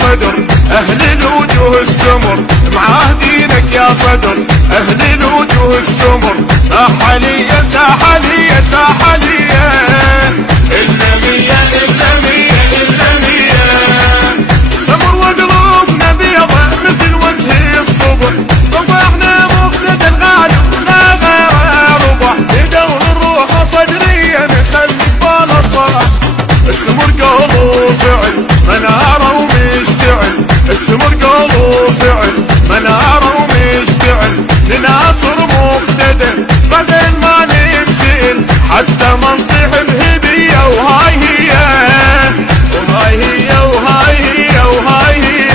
صدر أهل الوجوه السمر، معاه دينك يا صدر أهل الوجوه السمر. ساحلية ساحلية ساحلية إلا مية إلا مية إلا مية، سمر وقلوبنا بيضة مثل وجه الصبح، طبعنا مقتدى الغالب لا غير ربح، يدور الروح صدرية نخلي بالا صح. السمر قلوب فعل منارة ومشتعل، السمر قلوب فعل منارة ومشتعل، لناصر مقتدى بعدين ما ننسئل، حتى منطيح بهدية وهاي هي وهاي هي وهاي هي وهاي هي.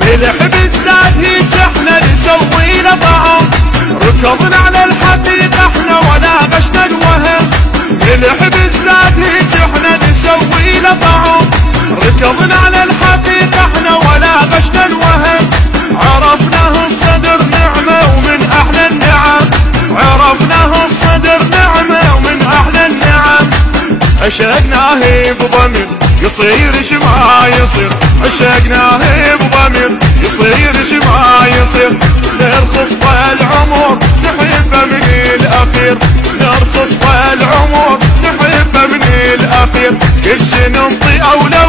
ملح بالذات هيج احنا نسوي له طعم، ركضنا على الحقيقة احنا ولا غشنا الوهم. ملح بالذات هيج احنا نسوي له طعم، ركضنا على الحقيقة احنا ولا غشنا الوهم. عرفناه الصدر نعمة ومن احلى النعم، عرفناه الصدر نعمة ومن احلى النعم. عشقناه بضمير يصير شما يصير، عشقناه بضمير يصير شما يصير. نرخص بالعمر نحبه من الاخير، نرخص بالعمر نحبه من الاخير. كل شي ننطي اولى